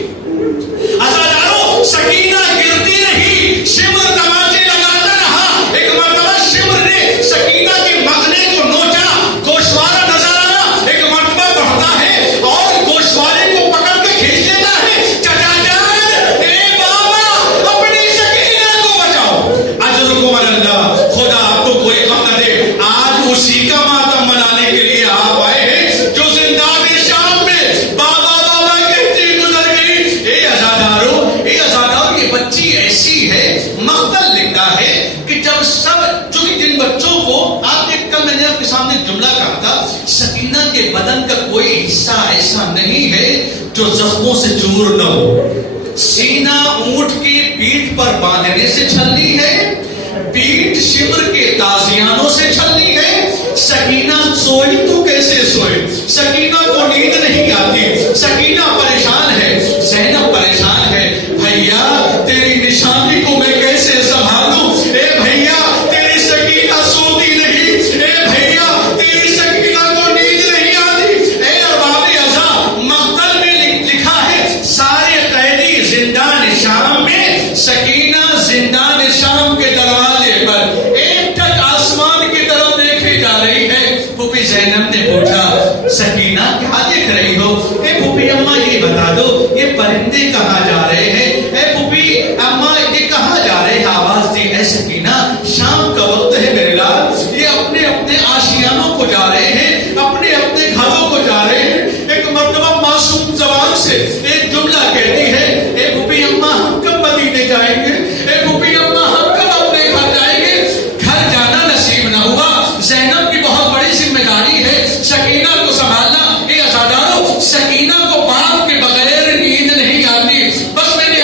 عزاداروں، سکینہ گرتی رہی، شمر تماچے لگاتا رہا۔ ایک مرتبہ شمر نے سکینہ کے مغنے کو نوچا، گوشوارہ نظر آیا، ایک مرتبہ بڑھتا ہے اور گوشوارے کو پکڑ کے کھینچ لیتا ہے۔ چچا جان، اے بابا، اپنی سکینہ کو بچاؤ، اجرکم اللہ، خدا آپ کو کوئی غم نہ دے۔ آج اسی کا ماتم منانے کے لیے آپ آئے ہیں جو زندان شام میں بابا بابا کہتی گزر گئی۔ اے عزادارو، یہ بچی ایسی ہے، مقتل لکھتا ہے کہ جب جن بچوں کو آپ نے کل میں نے آپ کے سامنے جملہ کہا تھا، سکینہ کے بدن کا کوئی حصہ ایسا نہیں ہے جو زخموں سے چور نہ ہو۔ سینہ اونٹ کی پیٹھ پر باندھنے سے چھلنی ہے، پیٹھ شمر کے تازیانوں سے چھلنی ہے۔ سکینہ سوئی تو کیسے سوئے؟ سکینہ کو نیند نہیں آتی، سکینہ پریشان ہے، زینب پریشان ہے۔ بھیا تیری نشانی کو میں کیسے سنبھالوں؟ اے بھیا تیری سکینہ سوتی نہیں، اے بھیا تیری سکینہ کو نیند نہیں آتی۔ اے ارباب ازا، مقتل میں لکھا ہے سارے قیدی زندان شام میں، سکینہ زندان شام کے دروازے پر ایک ٹک آسمان کی طرف دیکھے جا رہی ہے۔ پھوپھی زینب نے پوچھا، سکینہ کیا دیکھ رہی ہو؟ اے پھوپھی اماں یہ بتا دو یہ پرندے کہاں جا رہے ہیں؟ اے پھوپھی اماں یہ کہاں جا رہے ہیں؟ آواز دی، اے سکینہ شام کا وقت ہے میرے لال، یہ اپنے اپنے آشیانوں کو جا رہے ہیں، اپنے اپنے گھروں کو جا رہے ہیں۔ ایک مرتبہ معصوم زبان سے ایک جملہ کہتی ہے، اے پھوپھی اماں ہم کب مدینے جائیں گے؟ اے پھوپھی اماں ہم کب اپنے گھر جائیں گے؟ گھر جانا نصیب نہ ہوا۔ زینب کی بہت بڑی ذمہ داری ہے سکینہ کو سنبھالنا۔ اے عزادارو، سکینہ کو باپ کے بغیر نیند نہیں آتی۔ بس میں نے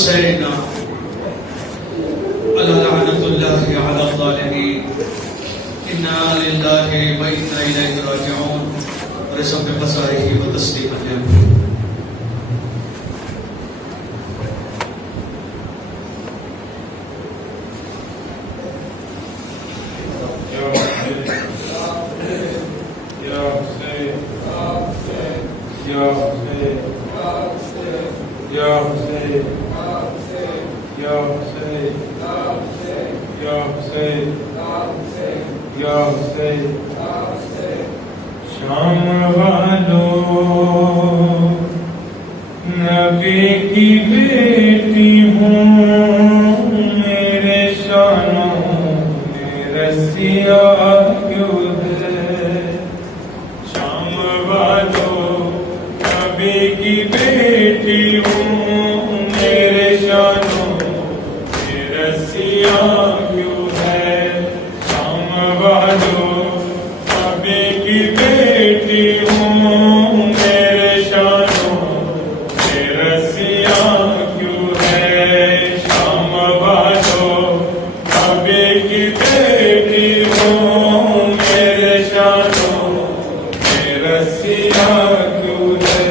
حسین لعنت اللہ علی الظالمین انا للہ و انا الیہ راجعون اور سب کے بصائر و تسلیم علیہ. شام والو نبی کی بیٹی ہوں میرے شانوں میں رسیا کیوں ہے. شام والو نبی کی بیٹی ہوں میرے شانوں میں رسیا کیوں ہے. شام والو نبی کی بیٹی ہوں میرے شانوں میں رسیا کیوں ہے. شام والو نبی کی بیٹی ہوں میرے شانوں میں رسیا کیوں ہے.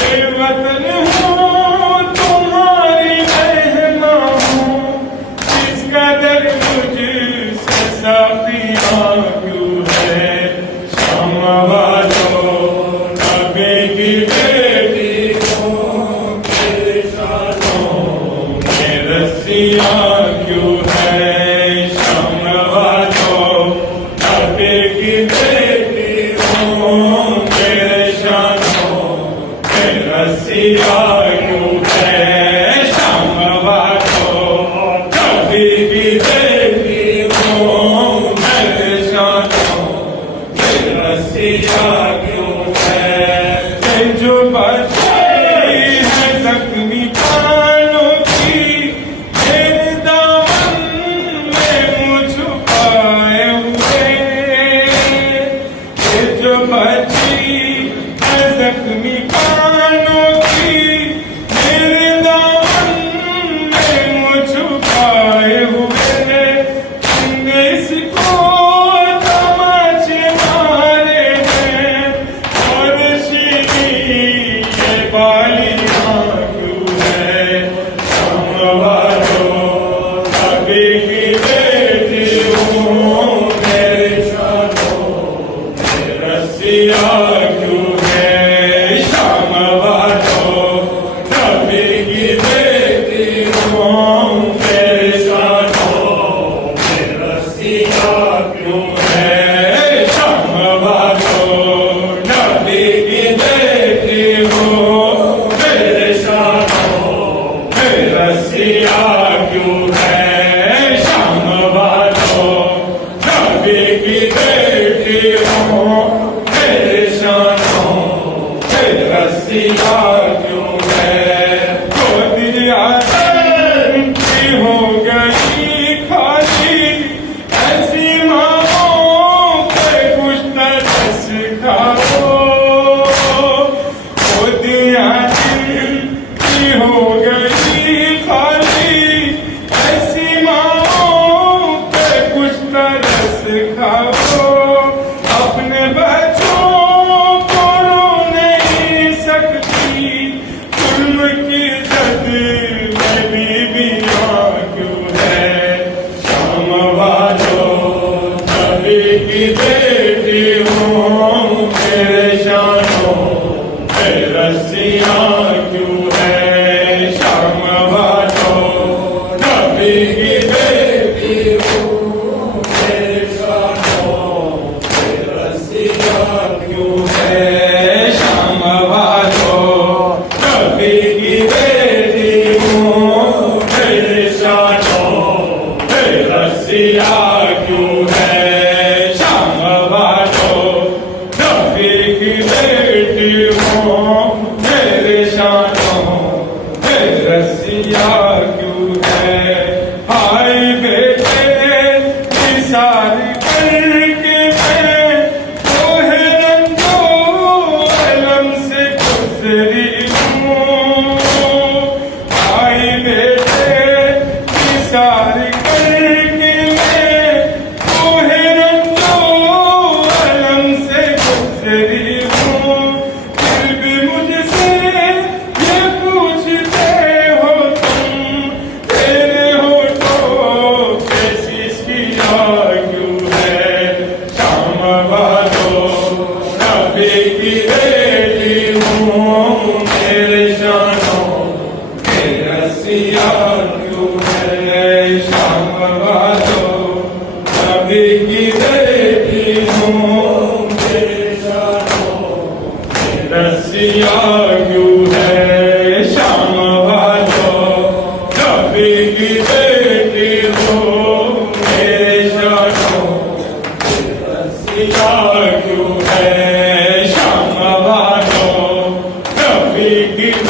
اے وطن ہوں تمہاری مہمان ہوں اس قدر مجھ سے ساقیاں کیوں ہے. شام والو نبی کی بیٹی ہوں میرے شانوں میں رسیاں کیوں ہے. شام والو نبی کی بیٹی ہوں میرے شانوں میں رسیاں کیوں ہے. شام والو نبی کی بیٹی ہوں میرے شانوں میں رسیاں کیوں ہے. جو بچی ہے زخمی پانوں کی میرے دامن میں منہ چھپائے ہوئے. جو بچی ہے زخمی پانوں کی میرے دامن میں منہ چھپائے ہوئے. تم نے اس کو تماچے مارے ہیں اور شیریں یہ بالیاں کیوں ہے. شام والو نبی کی بیٹی ہوں میرے شانوں میں رسیاں کیوں ہے. شام والو نبی کی بیٹی ہوں میرے شانوں میں رسیاں کیوں ہے. شام والو نبی کی بیٹی ہوں میرے شانوں میں رسیاں کیوں ہے. شام والو نبی کی بیٹی ہوں میرے شانوں میں رسیاں کیوں ہے. گودیا کی ہو گئی خالی ایسی ماں پہ کچھ ترس کھاؤ. گودیا کی ہو گئی خالی ایسی ماں پہ کچھ ترس کھاؤ. اپنے بچوں کو رو نہیں سکتی ظلم کی زد میں بیویاں کیوں ہے. شام والو نبی کی بیٹی ہوں میرے شانوں میں رسیاں کیوں ہے. شام والو نبی کی بیٹی ہوں میرے شانوں میں رسیاں کیوں ہے. شام والو نبی کی بیٹی ہوں میرے شانوں میں رسیاں کیوں ہے. شام والو نبی کی بیٹی ہوں میرے شانوں میں رسیاں کیوں ہے. ہائے بیٹے نثار کر کے میں کوہ رنجو علم سے گزری ہوں. ہائے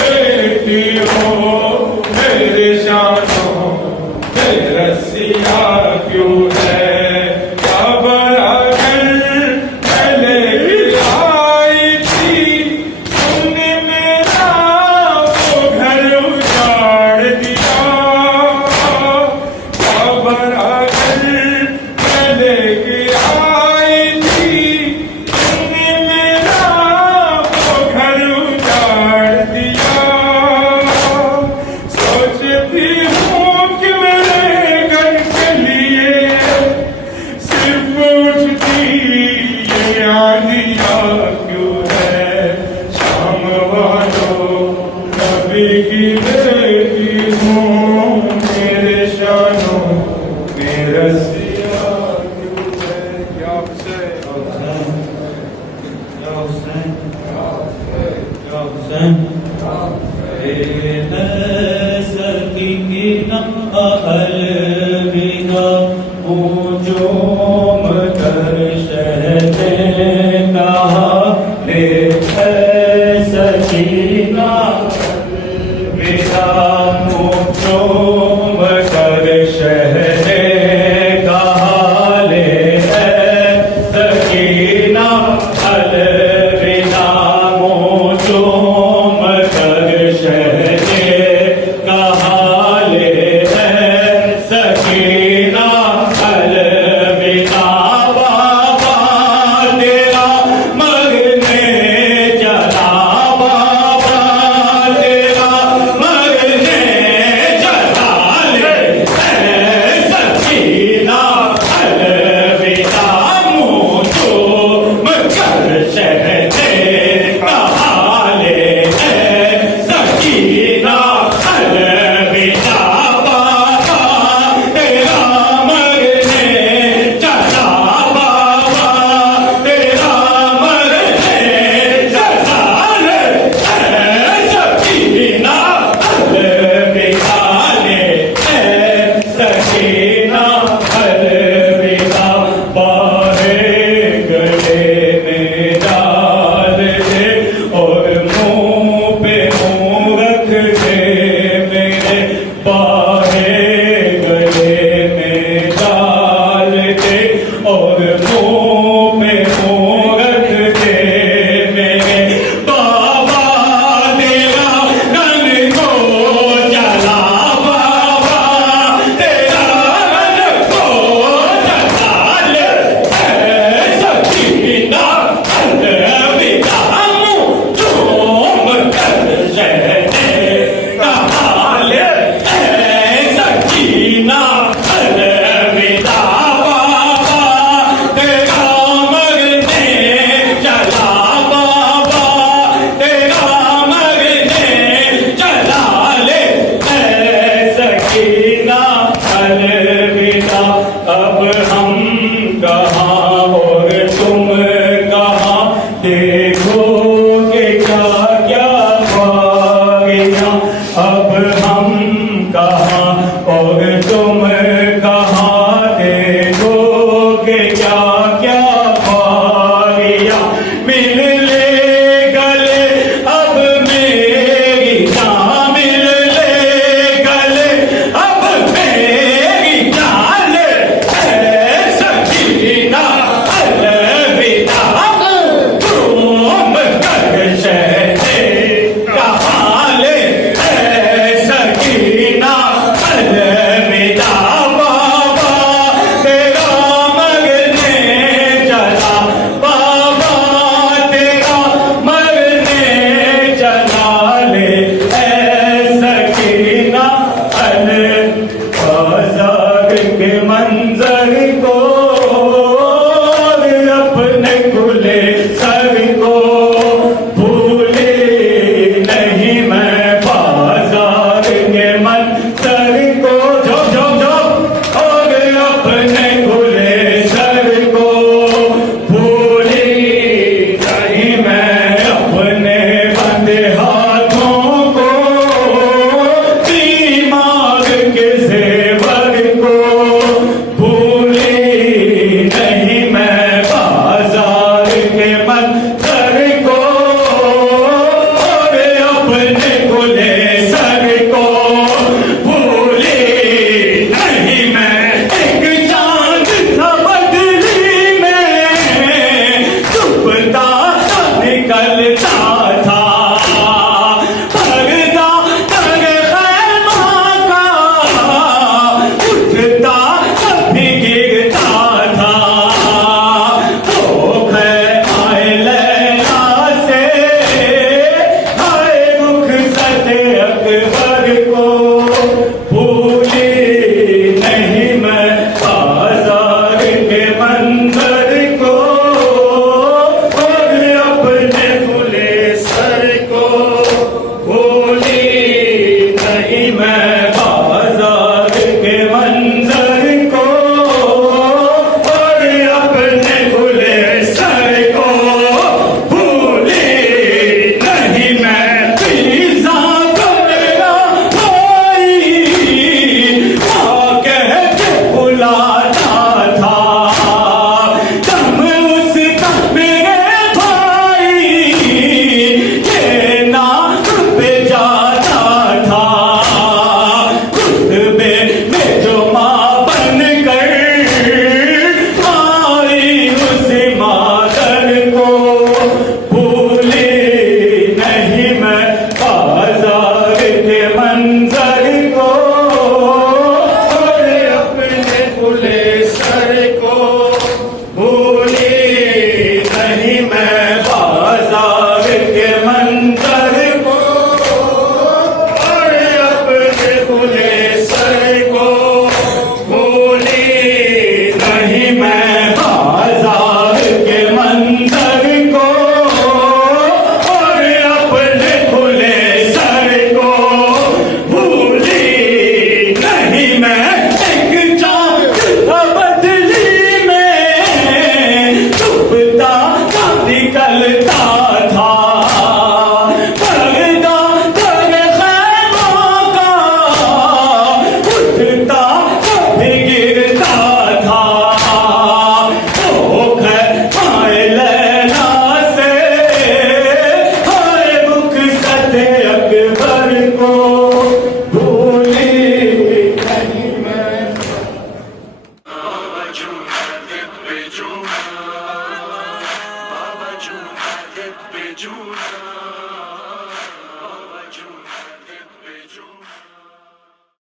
بیٹی ہو میرے شانوں میں رسیا کیوں ہے کیا بڑا گھر میں لے کے آئی تھی تم نے میرا وہ گھر اجاڑ دیا کیا بڑا گھر میں لے کے آئی تھی تم نے میرا وہ گھر اجاڑ دیا سوچتی ہوں کہ میرے گھر کے لیے صرف اٹھتی یہ آندیاں کیوں ہے شام والوں نبی کی بیٹی ہوں میرے شانوں میں رسیا کیوں ہے یا حسین یا حسین یا حسین سکینہ